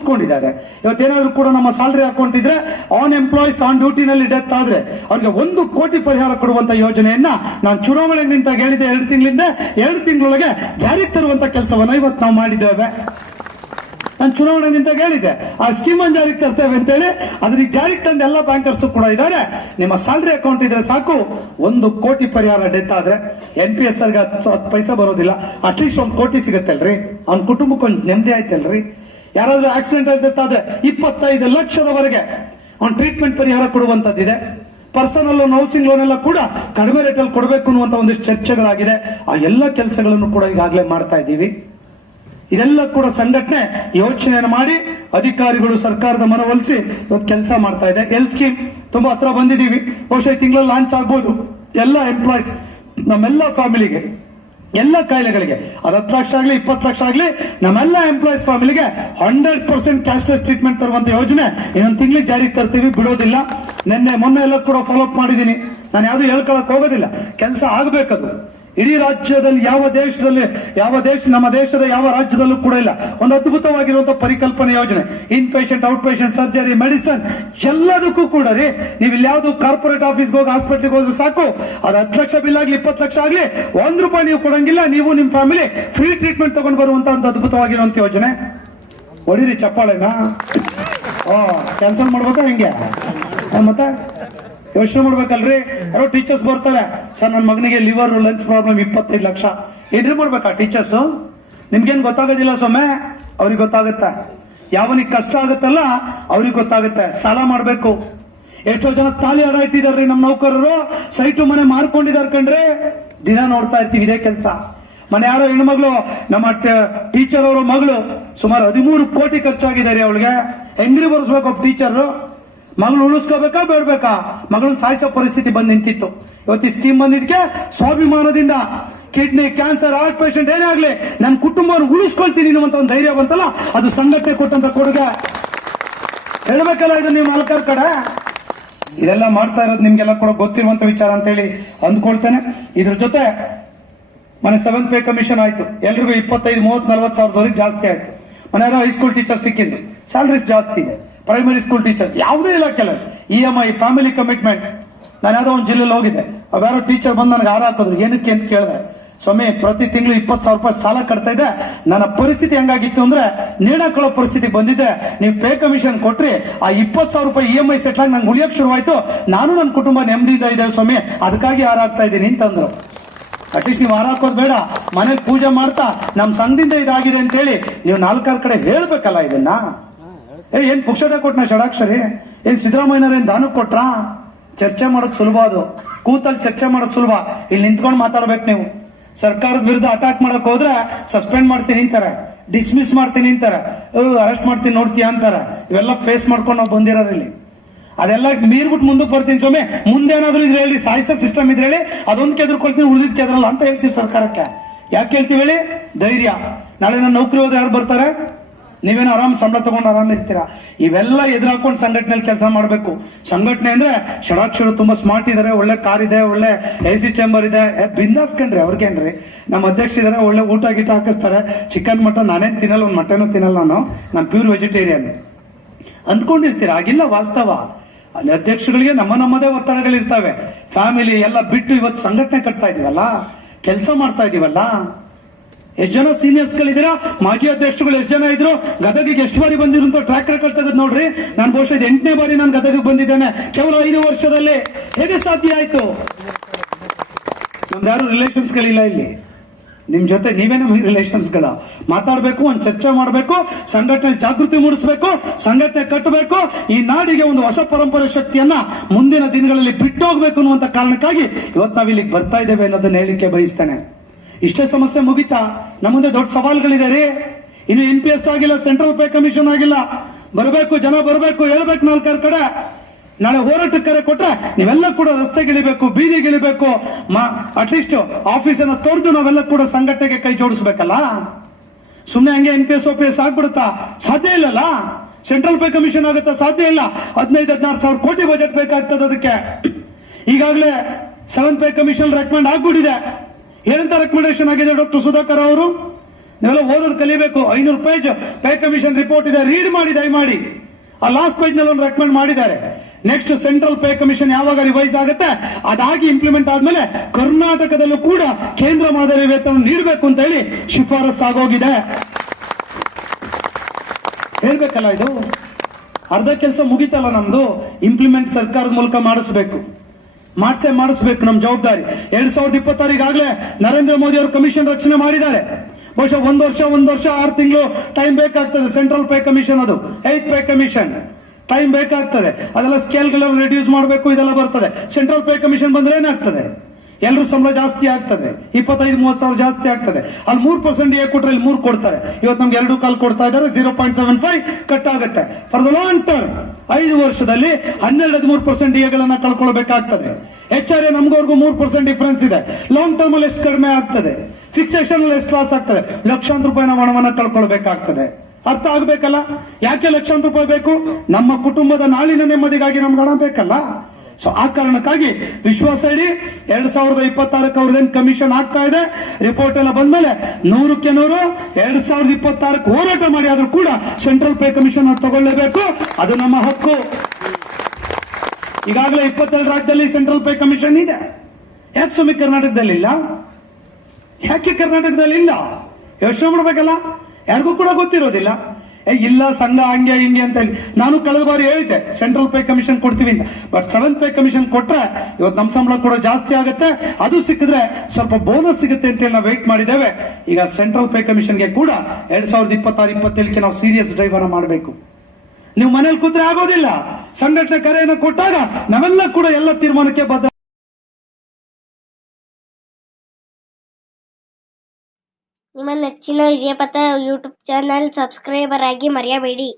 ಕೂತ್ಕೊಂಡಿದ್ದಾರೆ ಇವತ್ತೇನಾದ್ರೂ ಕೂಡ ನಮ್ಮ ಸ್ಯಾಲ್ರಿ ಅಕೌಂಟ್ ಇದ್ರೆ ಆನ್ ಎಂಪ್ಲಾಯೀಸ್ ಆನ್ ಡ್ಯೂಟಿನಲ್ಲಿ ಡೆತ್ ಆದ್ರೆ ಅವ್ರಿಗೆ ಒಂದು ಕೋಟಿ ಪರಿಹಾರ ಕೊಡುವಂತ ಯೋಜನೆಯನ್ನ ನಾನು ಚುನಾವಣೆ ನಿಂತ ಹೇಳಿದೆ ಎರಡು ತಿಂಗಳಿಂದ. ಎರಡು ತಿಂಗಳೊಳಗೆ ಜಾರಿಗೆ ತರುವಂತ ಕೆಲಸವನ್ನ ಇವತ್ತು ನಾವು ಮಾಡಿದ್ದೇವೆ. ನಾನು ಚುನಾವಣೆ ನಿಂತ ಹೇಳಿದೆ ಆ ಸ್ಕೀಮ್ ಅನ್ನು ಜಾರಿಗೆ ತರ್ತೇವೆ ಅಂತೇಳಿ ಅದ್ರ ಜಾರಿಗೆ ತಂದ ಎಲ್ಲ ಬ್ಯಾಂಕರ್ಸ್ ಕೂಡ ಇದ್ದಾರೆ. ನಿಮ್ಮ ಸ್ಯಾಲ್ರಿ ಅಕೌಂಟ್ ಇದ್ರೆ ಸಾಕು. ಒಂದು ಕೋಟಿ ಪರಿಹಾರ ಡೆತ್ ಆದ್ರೆ ಎನ್ ಪಿ ಎಸ್ ಹತ್ತು ಪೈಸೆ ಬರೋದಿಲ್ಲ. ಅಟ್ಲೀಸ್ಟ್ ಒಂದು ಕೋಟಿ ಸಿಗತ್ತಲ್ರಿ? ಅವ್ನ ಕುಟುಂಬಕ್ಕೆ ಒಂದು ನೆಮ್ಮದಿ ಆಯ್ತಲ್ರಿ? ಯಾರಾದ್ರೂ ಆಕ್ಸಿಡೆಂಟ್ ಆಗಿರ್ತಾದ್ರೆ ಇಪ್ಪತ್ತೈದು ಲಕ್ಷದವರೆಗೆ ಒಂದು ಟ್ರೀಟ್ಮೆಂಟ್ ಪರಿಹಾರ ಕೊಡುವಂತದ್ದಿದೆ ಪರ್ಸನಲ್ ಲೋನ್ ಹೌಸಿಂಗ್ ಲೋನ್ ಎಲ್ಲ ಕೂಡ ಕಡಿಮೆ ರೇಟಲ್ಲಿ ಕೊಡಬೇಕು ಅನ್ನುವಂತ ಒಂದಿಷ್ಟು ಚರ್ಚೆಗಳಾಗಿದೆ. ಆ ಎಲ್ಲ ಕೆಲಸಗಳನ್ನು ಕೂಡ ಈಗಾಗಲೇ ಮಾಡ್ತಾ ಇದ್ದೀವಿ. ಇದೆಲ್ಲ ಕೂಡ ಸಂಘಟನೆ ಯೋಚನೆಯನ್ನು ಮಾಡಿ ಅಧಿಕಾರಿಗಳು ಸರ್ಕಾರದ ಮನವೊಲಿಸಿ ಇವತ್ತು ಕೆಲಸ ಮಾಡ್ತಾ ಇದೆ. ಎಲ್ ಸ್ಕೀಮ್ ತುಂಬಾ ಹತ್ರ ಬಂದಿದ್ದೀವಿ. ಬಹುಶಃ ಈ ತಿಂಗಳಲ್ಲಿ ಲಾಂಚ್ ಆಗ್ಬೋದು. ಎಲ್ಲ ಎಂಪ್ಲಾಯ್ಸ್ ನಮ್ಮೆಲ್ಲ ಫ್ಯಾಮಿಲಿಗೆ ಎಲ್ಲ ಕಾಯಿಲೆಗಳಿಗೆ. ಅದು ಹತ್ತು ಲಕ್ಷ ಆಗಲಿ, ಇಪ್ಪತ್ತು ಲಕ್ಷ ಆಗಲಿ, ನಮ್ಮೆಲ್ಲ ಎಂಪ್ಲಾಯ್ಸ್ ಫ್ಯಾಮಿಲಿಗೆ ಹಂಡ್ರೆಡ್ ಪರ್ಸೆಂಟ್ ಕ್ಯಾಶ್ಲೆಸ್ ಟ್ರೀಟ್ಮೆಂಟ್ ತರುವಂತ ಯೋಜನೆ ಇನ್ನೊಂದು ತಿಂಗಳಿಗೆ ಜಾರಿಗೆ ತರ್ತೀವಿ, ಬಿಡೋದಿಲ್ಲ. ನಿನ್ನೆ ಮೊನ್ನೆ ಎಲ್ಲ ಕೂಡ ಫಾಲೋಅಪ್ ಮಾಡಿದ್ದೀನಿ. ನಾನು ಯಾವುದು ಹೇಳ್ಕೊಳಕ್ ಹೋಗೋದಿಲ್ಲ. ಕೆಲಸ ಆಗಬೇಕದು. ಇಡೀ ರಾಜ್ಯದಲ್ಲಿ, ಯಾವ ದೇಶದಲ್ಲಿ, ಯಾವ ದೇಶ, ನಮ್ಮ ದೇಶದ ಯಾವ ರಾಜ್ಯದಲ್ಲೂ ಕೂಡ ಇಲ್ಲ. ಒಂದು ಅದ್ಭುತವಾಗಿರುವಂತಹ ಪರಿಕಲ್ಪನೆ ಯೋಜನೆ. In patient, out patient, surgery, medicine, ಎಲ್ಲದಕ್ಕೂ ಕೂಡ ರೀ, ನೀವು ಇಲ್ಲಿ ಯಾವ್ದು ಕಾರ್ಪೊರೇಟ್ ಆಫೀಸ್ಗೆ ಹೋಗಿ, ಹಾಸ್ಪಿಟ್ಲಿಗೆ ಹೋದ್ರೆ ಸಾಕು. ಅದು ಹತ್ತು ಲಕ್ಷ ಬಿಲ್ ಆಗಲಿ, ಇಪ್ಪತ್ತು ಲಕ್ಷ ಆಗಲಿ, ಒಂದ್ ರೂಪಾಯಿ ನೀವು ಕೊಡಂಗಿಲ್ಲ, ನೀವು ನಿಮ್ ಫ್ಯಾಮಿಲಿ ಫ್ರೀ ಟ್ರೀಟ್ಮೆಂಟ್ ತಗೊಂಡು ಬರುವಂತ ಒಂದು ಅದ್ಭುತವಾಗಿರುವಂತ ಯೋಜನೆ. ಹೊಡಿರಿ ಚಪ್ಪಾಳೆನ. ಕ್ಯಾನ್ಸಲ್ ಮಾಡ್ಬೇಕಾ ಹೆಂಗೆ? ಮತ್ತೆ ಯೋಚನೆ ಮಾಡ್ಬೇಕಲ್ರಿ? ಯಾರೋ ಟೀಚರ್ಸ್ ಬರ್ತಾರೆ. ಸರ್ ನನ್ನ ಮಗನಿಗೆ ಲಿವರ್ ಲಂಗ್ಸ್ ಪ್ರಾಬ್ಲಮ್ ಇಪ್ಪತ್ತೈದು ಲಕ್ಷ. ಏನ್ರಿ ಮಾಡ್ಬೇಕಾ ಟೀಚರ್ಸ್ ನಿಮ್ಗೇನ್ ಗೊತ್ತಾಗೋದಿಲ್ಲ ಸೊಮ್ಮೆ ಅವ್ರಿಗೆ ಗೊತ್ತಾಗುತ್ತೆ. ಯಾವನಿಗೆ ಕಷ್ಟ ಆಗುತ್ತಲ್ಲ, ಅವ್ರಿಗೆ ಗೊತ್ತಾಗುತ್ತೆ. ಸಾಲ ಮಾಡ್ಬೇಕು. ಎಷ್ಟೋ ಜನ ತಾಲಿ ಅಡ ಇಟ್ಟಿದಾರ್ರಿ ನಮ್ಮ ನೌಕರರು. ಸೈಟು ಮನೆ ಮಾರ್ಕೊಂಡಿದಾರ ಕಂಡ್ರೆ ದಿನ ನೋಡ್ತಾ ಇರ್ತೀವಿ ಇದೇ ಕೆಲಸ. ಮನೆ ಯಾರೋ ಹೆಣ್ಮಗಳು, ನಮ್ಮ ಟೀಚರ್ ಅವರ ಮಗಳು ಸುಮಾರು ಹದಿಮೂರು ಕೋಟಿ ಖರ್ಚಾಗಿದ್ದಾರೆ ಅವಳಿಗೆ. ಹೆಂಗ್ರಿ ಬರ್ಸ್ಬೇಕು ಟೀಚರ್ ಮಗಳು ಉಳಿಸ್ಕೋಬೇಕಾ ಬೇಡ್ಬೇಕಾ? ಮಗಳನ್ನ ಸಾಯಿಸೋ ಪರಿಸ್ಥಿತಿ ಬಂದು ನಿಂತಿತ್ತು. ಇವತ್ತು ಈ ಸ್ಕೀಮ್ ಬಂದಿದ್ಕೆ ಸ್ವಾಭಿಮಾನದಿಂದ ಕಿಡ್ನಿ ಕ್ಯಾನ್ಸರ್ ಹಾರ್ಟ್ ಪೇಷಂಟ್ ಏನೇ ಆಗಲಿ ನನ್ನ ಕುಟುಂಬವನ್ನು ಉಳಿಸ್ಕೊಳ್ತೀನಿ ಅನ್ನುವಂತ ಒಂದು ಧೈರ್ಯ ಬಂತಲ್ಲ, ಅದು ಸಂಘಟನೆ ಕೊಟ್ಟಂತ ಕೊಡುಗೆ. ಹೇಳ್ಬೇಕಲ್ಲ ಇದು ನೀವು ಮಲ್ಕರ್ ಕಡೆ? ಇದೆಲ್ಲ ಮಾಡ್ತಾ ಇರೋದು ನಿಮ್ಗೆಲ್ಲ ಕೂಡ ಗೊತ್ತಿರುವಂತ ವಿಚಾರ ಅಂತ ಹೇಳಿ ಅಂದ್ಕೊಳ್ತೇನೆ. ಇದ್ರ ಜೊತೆ ಮನೆ ಸೆವೆಂತ್ ಪೇ ಕಮಿಷನ್ ಆಯ್ತು. ಎಲ್ರಿಗೂ ಇಪ್ಪತ್ತೈದು ಮೂವತ್ ನಲ್ವತ್ತು ಸಾವಿರದವರೆಗೆ ಜಾಸ್ತಿ ಆಯ್ತು. ಮನೆಯಲ್ಲ ಹೈಸ್ಕೂಲ್ ಟೀಚರ್ ಸಿಕ್ಕಿದ್ರು ಸ್ಯಾಲ್ರೀಸ್ ಜಾಸ್ತಿ ಇದೆ. ಪ್ರೈಮರಿ ಸ್ಕೂಲ್ ಟೀಚರ್ ಯಾವುದೇ ಇಲಾಖೆಲ್ಲ E M I family commitment ನಾನು ಯಾವುದೋ ಒಂದು ಜಿಲ್ಲೆಲಿ ಹೋಗಿದ್ದೆ. ಅವ್ಯಾರೋ ಟೀಚರ್ ಬಂದು ನನಗೆ ಆರ ಹಾಕಿದ್ರು. ಏನಕ್ಕೆ ಅಂತ ಕೇಳಿದೆ. ಸ್ವಾಮಿ, ಪ್ರತಿ ತಿಂಗಳು ಇಪ್ಪತ್ತು ಸಾವಿರ ರೂಪಾಯಿ ಸಾಲ ಕಟ್ತಾ ಇದೆ. ನನ್ನ ಪರಿಸ್ಥಿತಿ ಹೆಂಗಾಗಿತ್ತು ಅಂದ್ರೆ ನೇಣಾಕೊಳ್ಳೋ ಪರಿಸ್ಥಿತಿ ಬಂದಿದೆ ನೀವು ಪೇ ಕಮಿಷನ್ ಕೊಟ್ರಿ, ಆ ಇಪ್ಪತ್ತು ಸಾವಿರ ರೂಪಾಯಿ ಇ ಎಂ ಐ ಸೆಟ್ಲ್ ಆಗಿ ನಂಗೆ ಉಳಿಯೋಕೆ ಶುರುವಾಯ್ತು. ನಾನು ನನ್ನ ಕುಟುಂಬ ನೆಮ್ಮದಿಯಿಂದ ಇದೆ ಸ್ವಾಮಿ. ಅದಕ್ಕಾಗಿ ಹಾರಾಗ್ತಾ ಇದ್ದೀನಿ ಅಂತಂದ್ರು. ಅಟ್ಲೀಸ್ಟ್ ನೀವು ಹಾರಾಕೋದು ಬೇಡ. ಮನೇಲಿ ಪೂಜೆ ಮಾಡ್ತಾ ನಮ್ಮ ಸಂಘದಿಂದ ಇದಾಗಿದೆ ಅಂತ ಹೇಳಿ ನೀವು ನಾಲ್ಕಾರು ಕಡೆ ಹೇಳ್ಬೇಕಲ್ಲ ಇದನ್ನ. ಏ, ಏನ್ ಪುಕ್ಷಟ ಕೊಟ್ನ ಷಡಾಕ್ಷರಿ? ಏನ್ ಸಿದ್ದರಾಮಯ್ಯನವ್ರ ಏನ್ ದಾನಕ್ಕೆ ಕೊಟ್ರಾ? ಚರ್ಚೆ ಮಾಡಕ್ಕೆ ಸುಲಭ ಅದು. ಕೂತಲ್ಲಿ ಚರ್ಚೆ ಮಾಡೋದು ಸುಲಭ. ಇಲ್ಲಿ ನಿಂತ್ಕೊಂಡು ಮಾತಾಡ್ಬೇಕು ನೀವು. ಸರ್ಕಾರದ ವಿರುದ್ಧ ಅಟ್ಯಾಕ್ ಮಾಡಕ್ ಹೋದ್ರೆ ಸಸ್ಪೆಂಡ್ ಮಾಡ್ತೀನಿ ಅಂತಾರೆ. ಡಿಸ್ಮಿಸ್ ಮಾಡ್ತೀನಿ ಅಂತಾರೆ. ಅರೆಸ್ಟ್ ಮಾಡ್ತೀನಿ ನೋಡ್ತೀಯ ಅಂತಾರೆ. ಇವೆಲ್ಲ ಫೇಸ್ ಮಾಡ್ಕೊಂಡು ನಾವು ಬಂದಿರೋದ್ರಲ್ಲಿ ಅದೆಲ್ಲ ಮೀರ್ಬಿಟ್ಟು ಮುಂದಕ್ಕೆ ಬರ್ತೀನಿ ಸ್ವಾಮಿ. ಮುಂದೆ ಏನಾದ್ರು ಇದ್ರೆ ಹೇಳಿ, ಸಾಯಿಸೋ ಸಿಸ್ಟಮ್ ಇದ್ರೆ ಹೇಳಿ, ಅದೊಂದು ಕೆದ್ರಕೊಳ್ತೀನಿ ಉಳಿದಿದ್ ಕೆದ್ರಲ್ಲ ಅಂತ ಹೇಳ್ತೀವಿ ಸರ್ಕಾರಕ್ಕೆ. ಯಾಕೆ ಹೇಳ್ತೀವಿ ಹೇಳಿ? ಧೈರ್ಯ. ನಾಳೆ ನನ್ನ ನೌಕರಿ ಹೋದ್ರೆ ಯಾರು ಬರ್ತಾರೆ? ನೀವೇನೋ ಆರಾಮ್ ಸಂಬಳ ತಗೊಂಡು ಆರಾಮ್ ಇರ್ತೀರಾ? ಇವೆಲ್ಲ ಎದುರಾಕೊಂಡು ಸಂಘಟನೆಯಲ್ಲಿ ಕೆಲಸ ಮಾಡಬೇಕು. ಸಂಘಟನೆ ಅಂದ್ರೆ ಷಡಾಕ್ಷರು ತುಂಬಾ ಸ್ಮಾರ್ಟ್ ಇದಾರೆ, ಒಳ್ಳೆ ಕಾರ್ ಇದೆ, ಒಳ್ಳೆ ಎ ಸಿ ಚೇಂಬರ್ ಇದೆ. ಬಿಂದಾಸ್ ಕಣ್ರಿ ಅವ್ರಿಗೇನ್ರಿ ನಮ್ಮ ಅಧ್ಯಕ್ಷ ಇದಾರೆ, ಒಳ್ಳೆ ಊಟ ಗೀಟ ಹಾಕಿಸ್ತಾರೆ. ಚಿಕನ್ ಮಟನ್ ನಾನೇನ್ ತಿನ್ನಲ್ಲ, ಒಂದು ಮಟನ್ ತಿನ್ನಲ್ಲ ನಾನು. ನಾನು ಪ್ಯೂರ್ ವೆಜಿಟೇರಿಯನ್ ಅಂದ್ಕೊಂಡಿರ್ತೀರ? ಆಗಿಲ್ಲ ವಾಸ್ತವ. ಅಧ್ಯಕ್ಷಗಳಿಗೆ ನಮ್ಮ ನಮ್ಮದೇ ಒತ್ತಡಗಳಿರ್ತವೆ. ಫ್ಯಾಮಿಲಿ ಎಲ್ಲ ಬಿಟ್ಟು ಇವತ್ತು ಸಂಘಟನೆ ಕಟ್ತಾ ಇದೀವಲ್ಲ? ಕೆಲಸ ಮಾಡ್ತಾ ಇದೀವಲ್ಲ? ಎಷ್ಟು ಜನ ಸೀನಿಯರ್ಸ್ ಗಳಿದ್ದೀರಾ? ಮಾಜಿ ಅಧ್ಯಕ್ಷರುಗಳು ಎಷ್ಟು ಜನ ಇದ್ರು? ಗದಗಿಗೆ ಎಷ್ಟು ಬಾರಿ ಬಂದಿರೋ ಟ್ರ್ಯಾಕ್ ರೆಕಾರ್ಡ್ ತೆಗೆದು ನೋಡ್ರಿ. ನಾನು ಬಹುಶಃ ಎಂಟನೇ ಬಾರಿ ನಾನು ಗದಗಿಗೆ ಬಂದಿದ್ದೇನೆ. ಕೇವಲ ಐದು ವರ್ಷದಲ್ಲಿ ಹೇಗೆ ಸಾಧ್ಯ ಆಯ್ತು? ನಮ್ದು ಯಾರು ರಿಲೇಷನ್ಸ್ ಗಳಿಲ್ಲ ಇಲ್ಲಿ. ನಿಮ್ ಜೊತೆ ನೀವೇ ನಮ್ಮ ರಿಲೇಷನ್ಸ್ಗಳ. ಮಾತಾಡ್ಬೇಕು, ಒಂದು ಚರ್ಚೆ ಮಾಡಬೇಕು, ಸಂಘಟನೆ ಜಾಗೃತಿ ಮೂಡಿಸಬೇಕು, ಸಂಘಟನೆ ಕಟ್ಟಬೇಕು, ಈ ನಾಡಿಗೆ ಒಂದು ಹೊಸ ಪರಂಪರೆ ಶಕ್ತಿಯನ್ನ ಮುಂದಿನ ದಿನಗಳಲ್ಲಿ ಬಿಟ್ಟು ಹೋಗ್ಬೇಕು ಅನ್ನುವಂತ ಕಾರಣಕ್ಕಾಗಿ ಇವತ್ತು ನಾವು ಇಲ್ಲಿಗೆ ಬರ್ತಾ ಇದ್ದೇವೆ ಅನ್ನೋದನ್ನ ಹೇಳಿಕೆ ಬಯಸ್ತೇನೆ. ಇಷ್ಟೇ ಸಮಸ್ಯೆ ಮುಗಿತಾ? ನಮ್ಮ ಮುಂದೆ ದೊಡ್ಡ ಸವಾಲುಗಳಿದೆ ರೀ ಇನ್ನು ಎನ್ ಪಿ ಎಸ್ ಆಗಿಲ್ಲ ಸೆಂಟ್ರಲ್ ಪೇ ಕಮಿಷನ್ ಆಗಿಲ್ಲ. ಬರಬೇಕು, ಜನ ಬರಬೇಕು, ಹೇಳ್ಬೇಕು ನಾಲ್ಕಾರು ಕಡೆ. ನಾಳೆ ಹೋರಾಟಕ್ಕೆ ಕರೆ ಕೊಟ್ರೆ ನೀವೆಲ್ಲ ಕೂಡ ರಸ್ತೆಗಿಳಿಬೇಕು ಬೀದಿಗಿಳಿಬೇಕು ಅಟ್ಲೀಸ್ಟ್ ಆಫೀಸ್ ಅನ್ನ ತೊರೆದು ನಾವೆಲ್ಲ ಕೂಡ ಸಂಘಟನೆಗೆ ಕೈ ಜೋಡಿಸ್ಬೇಕಲ್ಲ? ಸುಮ್ಮನೆ ಹಂಗೆ N P S O P S ಆಗ್ಬಿಡುತ್ತಾ? ಸಾಧ್ಯ ಇಲ್ಲಲ್ಲ? ಸೆಂಟ್ರಲ್ ಪೇ ಕಮಿಷನ್ ಆಗುತ್ತಾ? ಸಾಧ್ಯ ಇಲ್ಲ. ಹದಿನೈದು, ಹದಿನಾರು ಸಾವಿರ ಕೋಟಿ ಬಜೆಟ್ ಬೇಕಾಗ್ತದೆ ಅದಕ್ಕೆ. ಈಗಾಗಲೇ ಸೆವೆನ್ ಪೇ ಕಮಿಷನ್ ರೆಕಮೆಂಡ್ ಆಗ್ಬಿಟ್ಟಿದೆ. ಏನಂತ ರೆಕಮೆಂಡೇಶನ್ ಆಗಿದೆ ಡಾಕ್ಟರ್ ಸುಧಾಕರ್ ಅವರು. ನೀವೆಲ್ಲ ಓದೋದು ಕಲಿಬೇಕು. ಐನೂರು ಪೇಜ್ ಪೇ ಕಮಿಷನ್ ರಿಪೋರ್ಟ್ ಇದೆ. ರೀಡ್ ಮಾಡಿ, ದಯಮಾಡಿ. ಆ ಲಾಸ್ಟ್ ಪೇಜ್ನಲ್ಲಿ ಒಂದು ರೆಕಮೆಂಡ್ ಮಾಡಿದ್ದಾರೆ. ನೆಕ್ಸ್ಟ್ ಸೆಂಟ್ರಲ್ ಪೇ ಕಮಿಷನ್ ಯಾವಾಗ ರಿವೈಸ್ ಆಗುತ್ತೆ? ಅದಾಗಿ ಇಂಪ್ಲಿಮೆಂಟ್ ಆದ್ಮೇಲೆ ಕರ್ನಾಟಕದಲ್ಲೂ ಕೂಡ ಕೇಂದ್ರ ಮಾದರಿ ವೇತನ ನೀಡಬೇಕು ಅಂತ ಹೇಳಿ ಶಿಫಾರಸ್ ಆಗೋಗಿದೆ. ಹೇಳ್ಬೇಕಲ್ಲ ಇದು? ಅರ್ಧ ಕೆಲಸ ಮುಗಿತಲ್ಲ ನಮ್ದು. ಇಂಪ್ಲಿಮೆಂಟ್ ಸರ್ಕಾರದ ಮೂಲಕ ಮಾಡಿಸ್ಬೇಕು. ಮಾಡ್ಸೇ ಮಾಡಿಸ್ಬೇಕು ನಮ್ಮ ಜವಾಬ್ದಾರಿ. ಎರಡ್ ಸಾವಿರದ ಇಪ್ಪತ್ತಾರಿಗಾಗಲೇ ನರೇಂದ್ರ ಮೋದಿ ಅವರು ಕಮಿಷನ್ ರಚನೆ ಮಾಡಿದ್ದಾರೆ. ಬಹುಶಃ ಒಂದು ವರ್ಷ ಒಂದು ವರ್ಷ, ಆರು ತಿಂಗಳು ಟೈಮ್ ಬೇಕಾಗ್ತದೆ ಸೆಂಟ್ರಲ್ ಪೇ ಕಮಿಷನ್ ಅದು. ಏತ್ ಪೇ ಕಮಿಷನ್ ಟೈಮ್ ಬೇಕಾಗ್ತದೆ. ಅದೆಲ್ಲ ಸ್ಕೇಲ್ಗಳೆಲ್ಲ ರೆಡ್ಯೂಸ್ ಮಾಡಬೇಕು, ಇದೆಲ್ಲ ಬರ್ತದೆ. ಸೆಂಟ್ರಲ್ ಪೇ ಕಮಿಷನ್ ಬಂದ್ರೆ ಏನಾಗ್ತದೆ? ಎಲ್ಲರೂ ಸಂಬಳ ಜಾಸ್ತಿ ಆಗ್ತದೆ. ಇಪ್ಪತ್ತೈದು, ಮೂವತ್ತು ಸಾವಿರ ಜಾಸ್ತಿ ಆಗ್ತದೆ. ಅಲ್ಲಿ ಮೂರು ಪರ್ಸೆಂಟ್ ಏ ಕೊಟ್ರೆ ಇಲ್ಲಿ ಮೂರು ಕೊಡ್ತಾರೆ. ಇವತ್ತು ನಮ್ಗೆ ಎರಡು ಕಾಲ್ ಕೊಡ್ತಾ ಇದ್ದಾರೆ zero point seven five cut ಆಗುತ್ತೆ. ಫಾರ್ ದ ಲಾಂಗ್ ಟರ್ಮ್ ಐದು ವರ್ಷದಲ್ಲಿ ಹನ್ನೆರಡು ಹದಿಮೂರು ಪರ್ಸೆಂಟ್ ಎಗಳನ್ನು ಕಳ್ಕೊಳ್ಬೇಕಾಗ್ತದೆ. ಎಚ್ ಆರ್ ಎ ನಮ್ಗವ್ರಿಗೂ ಮೂರು ಪರ್ಸೆಂಟ್ ಡಿಫರೆನ್ಸ್ ಇದೆ. ಲಾಂಗ್ ಟರ್ಮ್ ಅಲ್ಲಿ ಎಷ್ಟು ಕಡಿಮೆ ಆಗ್ತದೆ? ಫಿಕ್ಸೇಷನ್ ಅಲ್ಲಿ ಎಷ್ಟು ಲಾಸ್ ಆಗ್ತದೆ? ಲಕ್ಷಾಂತರ ರೂಪಾಯಿನ ಹಣವನ್ನ ಕಳ್ಕೊಳ್ಬೇಕಾಗ್ತದೆ. ಅರ್ಥ ಆಗ್ಬೇಕಲ್ಲ? ಯಾಕೆ ಲಕ್ಷಾಂತರ ರೂಪಾಯಿ ಬೇಕು? ನಮ್ಮ ಕುಟುಂಬದ ನಾಳಿನ ನೆಮ್ಮದಿಗಾಗಿ ನಮ್ಗೆ ಹಣ ಬೇಕಲ್ಲ? ಸೊ ಆ ಕಾರಣಕ್ಕಾಗಿ ವಿಶ್ವಾಸ ಇಡಿ. ಎರಡ್ ಸಾವಿರದ ಇಪ್ಪತ್ತಾರಕ್ಕೆ ಅವ್ರದ್ದೇನು ಕಮಿಷನ್ ಆಗ್ತಾ ಇದೆ? ರಿಪೋರ್ಟ್ ಎಲ್ಲ ಬಂದ್ಮೇಲೆ ನೂರಕ್ಕೆ ನೂರು, ಎರಡ್ ಸಾವಿರದ ಇಪ್ಪತ್ತಾರಕ್ಕೆ ಹೋರಾಟ ಮಾಡಿ ಆದ್ರೂ ಕೂಡ ಸೆಂಟ್ರಲ್ ಪೇ ಕಮಿಷನ್ ತಗೊಳ್ಳೇಬೇಕು. ಅದು ನಮ್ಮ ಹಕ್ಕು. ಈಗಾಗಲೇ ಇಪ್ಪತ್ತೆರಡು ರಾಜ್ಯದಲ್ಲಿ ಸೆಂಟ್ರಲ್ ಪೇ ಕಮಿಷನ್ ಇದೆ. ಯಾಕೆ ಸುಮ್ಮನೆ ಕರ್ನಾಟಕದಲ್ಲಿ ಇಲ್ಲ? ಯಾಕೆ ಕರ್ನಾಟಕದಲ್ಲಿ ಇಲ್ಲ? ಯೋಚನೆ ಮಾಡ್ಬೇಕಲ್ಲ? ಯಾರಿಗೂ ಕೂಡ ಗೊತ್ತಿರೋದಿಲ್ಲ. ಇಲ್ಲ, ಸಂಘ ಹಂಗೆ, ಹಿಂಗೆ ಅಂತ ಹೇಳಿ. ನಾನು ಕಳೆದ ಬಾರಿ ಹೇಳಿದ್ದೆ ಸೆಂಟ್ರಲ್ ಪೇ ಕಮಿಷನ್ ಕೊಡ್ತೀವಿ ಅಂತ. ಬಟ್ ಸೆವೆಂತ್ ಪೇ ಕಮಿಷನ್ ಕೊಟ್ರೆ ಇವತ್ತು ನಮ್ಮ ಸಂಬಳ ಕೂಡ ಜಾಸ್ತಿ ಆಗುತ್ತೆ. ಅದು ಸಿಕ್ಕಿದ್ರೆ ಸ್ವಲ್ಪ ಬೋನಸ್ ಸಿಗುತ್ತೆ ಅಂತ ಹೇಳಿ ನಾವು ವೆಯ್ಟ್ ಮಾಡಿದ್ದೇವೆ. ಈಗ ಸೆಂಟ್ರಲ್ ಪೇ ಕಮಿಷನ್ಗೆ ಕೂಡ ಎರಡ್ ಸಾವಿರದ ಇಪ್ಪತ್ತಾರು, ಇಪ್ಪತ್ತೇಳಕ್ಕೆ ನಾವು ಸೀರಿಯಸ್ ಡ್ರೈವರ್ ಅನ್ನ ಮಾಡಬೇಕು. ನೀವು ಮನೇಲಿ ಕೂತ್ರೆ ಆಗೋದಿಲ್ಲ. ಸಂಘಟನೆ ಕರೆಯನ್ನು ಕೊಟ್ಟಾಗ ನಾವೆಲ್ಲ ಕೂಡ ಎಲ್ಲ ತೀರ್ಮಾನಕ್ಕೆ ಬದ್ಧ ನಿಮ್ಮ ನೆಚ್ಚಿನ ವಿಜಯಪಥ ಯೂಟ್ಯೂಬ್ ಚಾನಲ್ ಸಬ್ಸ್ಕ್ರೈಬರ್ ಆಗಿ ಮರೆಯಬೇಡಿ